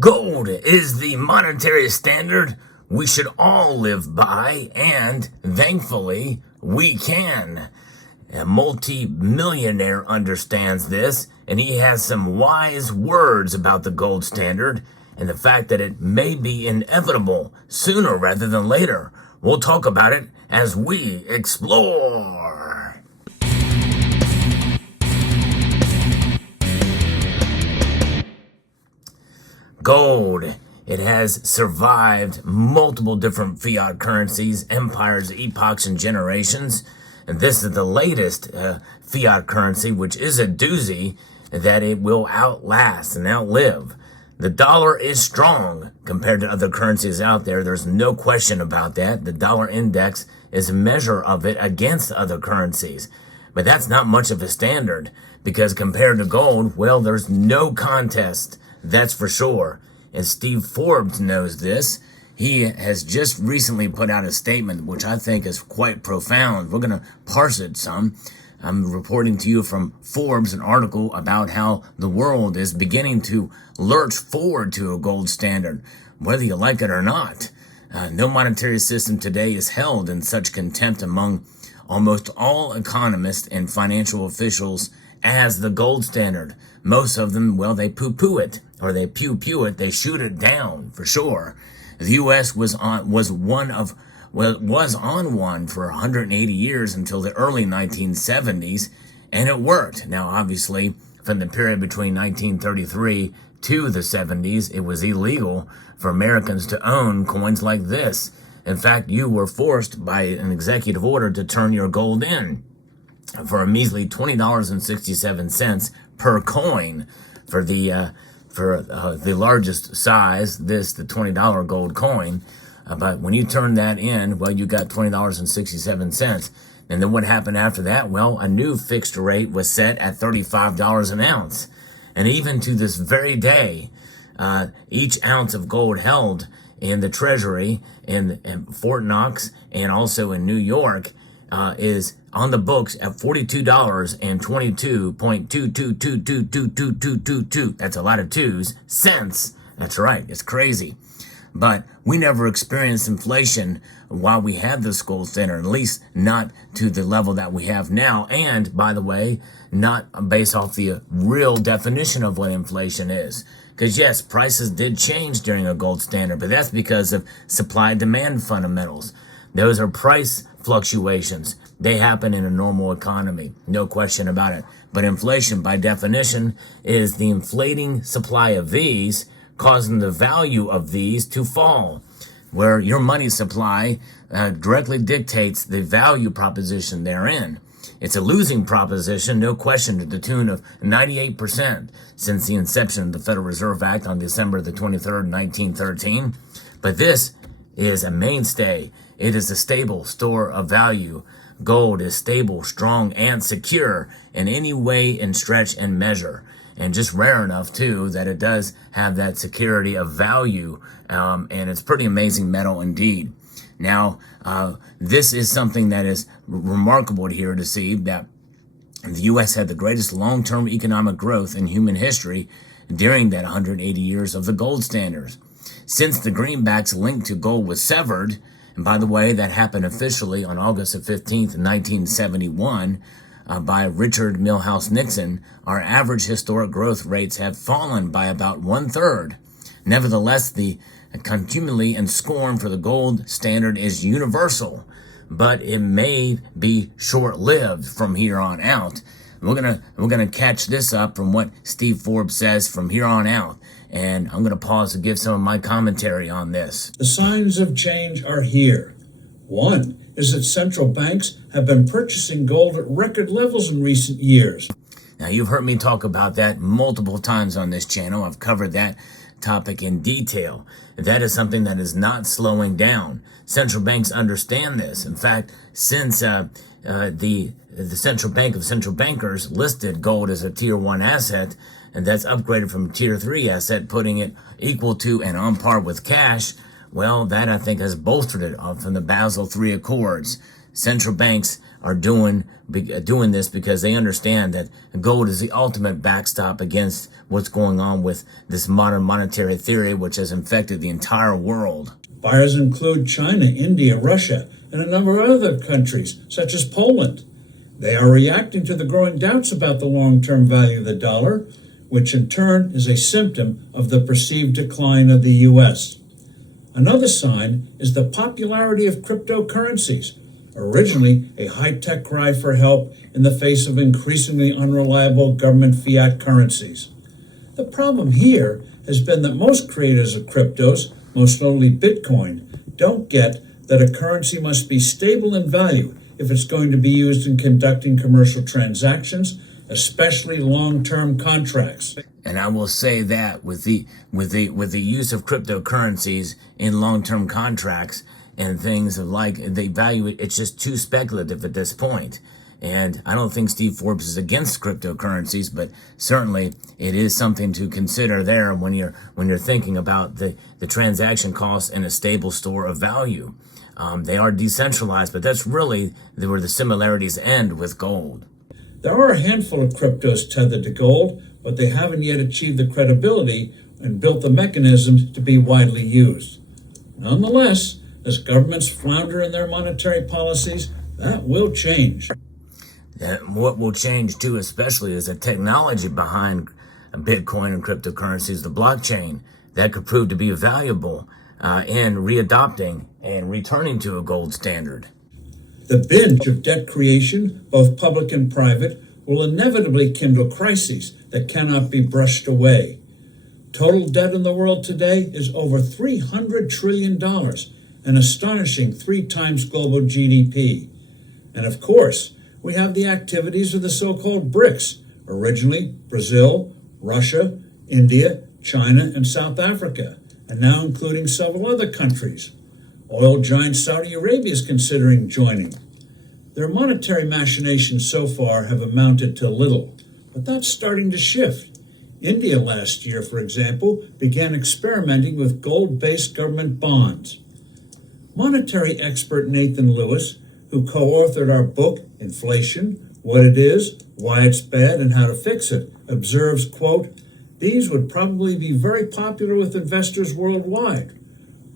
Gold is the monetary standard we should all live by, and thankfully, we can. A multi-millionaire understands this, and he has some wise words about the gold standard and the fact that it may be inevitable sooner rather than later. We'll talk about it as we explore. Gold. It has survived multiple different fiat currencies, empires, epochs, and generations. And this is the latest fiat currency, which is a doozy that it will outlast and outlive. The dollar is strong compared to other currencies out there. There's no question about that. The dollar index is a measure of it against other currencies. But that's not much of a standard because compared to gold, well, there's no contest. That's for sure. And Steve Forbes knows this. He has just recently put out a statement, which I think is quite profound. We're going to parse it some. I'm reporting to you from Forbes, an article about how the world is beginning to lurch forward to a gold standard, whether you like it or not. No monetary system today is held in such contempt among almost all economists and financial officials as the gold standard. Most of them, well, they poo-poo it, or they pew-pew it, they shoot it down, for sure. The U.S. was on one for 180 years until the early 1970s, and it worked. Now, obviously, from the period between 1933 to the 70s, it was illegal for Americans to own coins like this. In fact, you were forced by an executive order to turn your gold in for a measly $20.67 per coin for the largest size, the $20 gold coin. But when you turned that in, well, you got $20.67. And then what happened after that? Well, a new fixed rate was set at $35 an ounce. And even to this very day, each ounce of gold held in the Treasury in Fort Knox and also in New York is on the books at $42.2222222222. That's a lot of twos. Cents. That's right. It's crazy. But we never experienced inflation while we had this gold standard, at least not to the level that we have now. And, by the way, not based off the real definition of what inflation is. Because, yes, prices did change during a gold standard, but that's because of supply-demand fundamentals. Those are price fluctuations. They happen in a normal economy, no question about it. But inflation, by definition, is the inflating supply of these causing the value of these to fall, where your money supply directly dictates the value proposition therein. It's a losing proposition, no question, to the tune of 98% since the inception of the Federal Reserve Act on December the 23rd, 1913. But this is a mainstay. It is a stable store of value. Gold is stable, strong, and secure in any way and stretch and measure. And just rare enough, too, that it does have that security of value. And it's pretty amazing metal indeed. Now, this is something that is remarkable here to see that the U.S. had the greatest long-term economic growth in human history during that 180 years of the gold standards. Since the greenbacks linked to gold was severed, and by the way, that happened officially on August 15th, 1971, by Richard Milhouse Nixon, our average historic growth rates have fallen by about 1/3. Nevertheless, the contumely and scorn for the gold standard is universal, but it may be short-lived from here on out. We're gonna catch this up from what Steve Forbes says from here on out, and I'm gonna pause to give some of my commentary on this. The signs of change are here. One is that central banks have been purchasing gold at record levels in recent years. Now, you've heard me talk about that multiple times on this channel. I've covered that topic in detail. That is something that is not slowing down. Central banks understand this. In fact, since the Central Bank of Central Bankers listed gold as a Tier 1 asset, and that's upgraded from Tier 3 asset, putting it equal to and on par with cash, well, that I think has bolstered it from the Basel III Accords. central banks are doing this because they understand that gold is the ultimate backstop against what's going on with this modern monetary theory, which has infected the entire world. Buyers include China, India, Russia, and a number of other countries, such as Poland. They are reacting to the growing doubts about the long-term value of the dollar, which in turn is a symptom of the perceived decline of the U.S. Another sign is the popularity of cryptocurrencies, originally a high-tech cry for help in the face of increasingly unreliable government fiat currencies. The problem here has been that most creators of cryptos, most notably Bitcoin, don't get that a currency must be stable in value if it's going to be used in conducting commercial transactions, especially long-term contracts. And I will say that with the use of cryptocurrencies in long-term contracts and things like they value it, it's just too speculative at this point. And I don't think Steve Forbes is against cryptocurrencies, but certainly it is something to consider there when you're thinking about the transaction costs in a stable store of value. They are decentralized, but that's really where the similarities end with gold. There are a handful of cryptos tethered to gold, but they haven't yet achieved the credibility and built the mechanisms to be widely used. Nonetheless, as governments flounder in their monetary policies, that will change. And what will change too, especially, is the technology behind Bitcoin and cryptocurrencies, the blockchain, that could prove to be valuable in readopting and returning to a gold standard. The binge of debt creation, both public and private, will inevitably kindle crises that cannot be brushed away. Total debt in the world today is over $300 trillion, an astonishing 3 times global GDP. And of course, we have the activities of the so-called BRICS, originally Brazil, Russia, India, China, and South Africa, and now including several other countries. Oil giant Saudi Arabia is considering joining. Their monetary machinations so far have amounted to little, but that's starting to shift. India last year, for example, began experimenting with gold-based government bonds. Monetary expert Nathan Lewis, who co-authored our book, Inflation, What It Is, Why It's Bad, and How to Fix It, observes, quote, "These would probably be very popular with investors worldwide.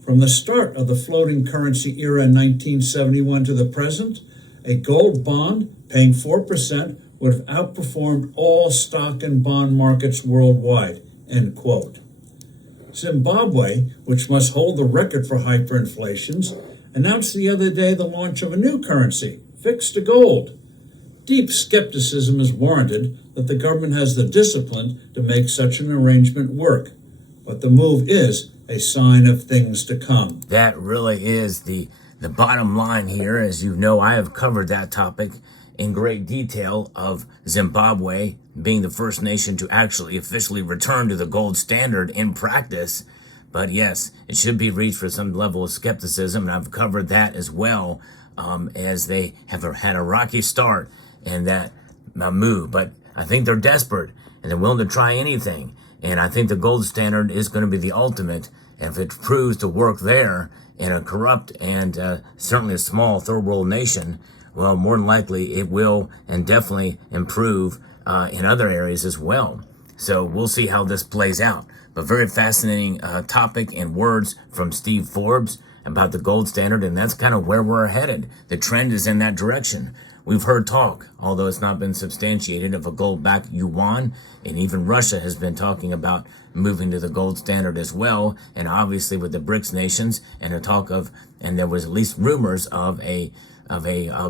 From the start of the floating currency era in 1971 to the present, a gold bond paying 4% would have outperformed all stock and bond markets worldwide," end quote. Zimbabwe, which must hold the record for hyperinflations, announced the other day the launch of a new currency, fixed to gold. Deep skepticism is warranted that the government has the discipline to make such an arrangement work, but the move is a sign of things to come. That really is the bottom line here. As you know, I have covered that topic in great detail of Zimbabwe being the first nation to actually officially return to the gold standard in practice. But yes, it should be reached for some level of skepticism, and I've covered that as well, as they have had a rocky start in that move. But I think they're desperate, and they're willing to try anything. And I think the gold standard is going to be the ultimate. And if it proves to work there in a corrupt and certainly a small third world nation, well, more than likely it will and definitely improve in other areas as well. So we'll see how this plays out. But very fascinating topic and words from Steve Forbes about the gold standard, and that's kind of where we're headed. The trend is in that direction. We've heard talk, although it's not been substantiated, of a gold-backed yuan, and even Russia has been talking about moving to the gold standard as well, and obviously with the BRICS nations, and the talk of, and there was at least rumors of a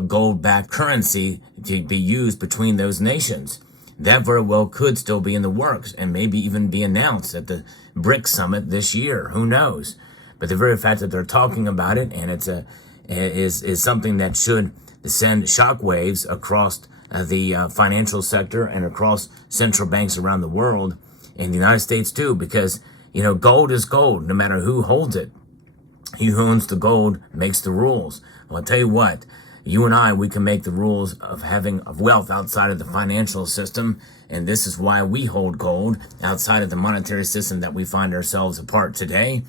gold-backed currency to be used between those nations. That very well could still be in the works and maybe even be announced at the BRICS summit this year. Who knows? But the very fact that they're talking about it, and it's is something that should send shockwaves across the financial sector and across central banks around the world, in the United States too, because, you know, gold is gold, no matter who holds it. He who owns the gold makes the rules. Well, I'll tell you what, you and I, we can make the rules of wealth outside of the financial system, and this is why we hold gold outside of the monetary system that we find ourselves a part today.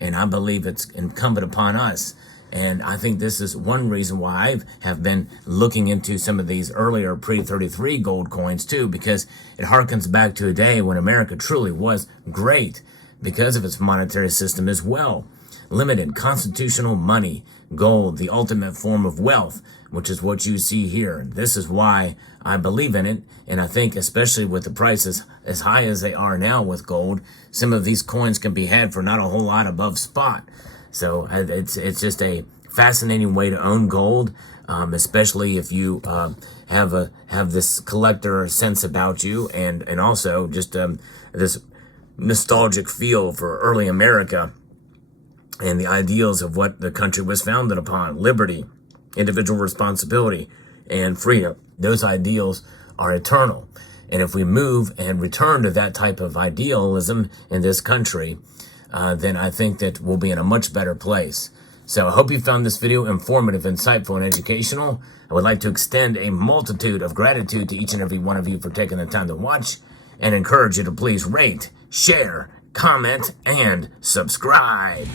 And I believe it's incumbent upon us And I think this is one reason why I have been looking into some of these earlier pre-33 gold coins too, because it harkens back to a day when America truly was great because of its monetary system as well. Limited constitutional money, gold, the ultimate form of wealth, which is what you see here. This is why I believe in it. And I think especially with the prices as high as they are now with gold, some of these coins can be had for not a whole lot above spot. So it's just a fascinating way to own gold, especially if you have this collector sense about you, and also just this nostalgic feel for early America and the ideals of what the country was founded upon: liberty, individual responsibility, and freedom. Those ideals are eternal. And if we move and return to that type of idealism in this country, then I think that we'll be in a much better place. So I hope you found this video informative, insightful, and educational. I would like to extend a multitude of gratitude to each and every one of you for taking the time to watch, and encourage you to please rate, share, comment, and subscribe.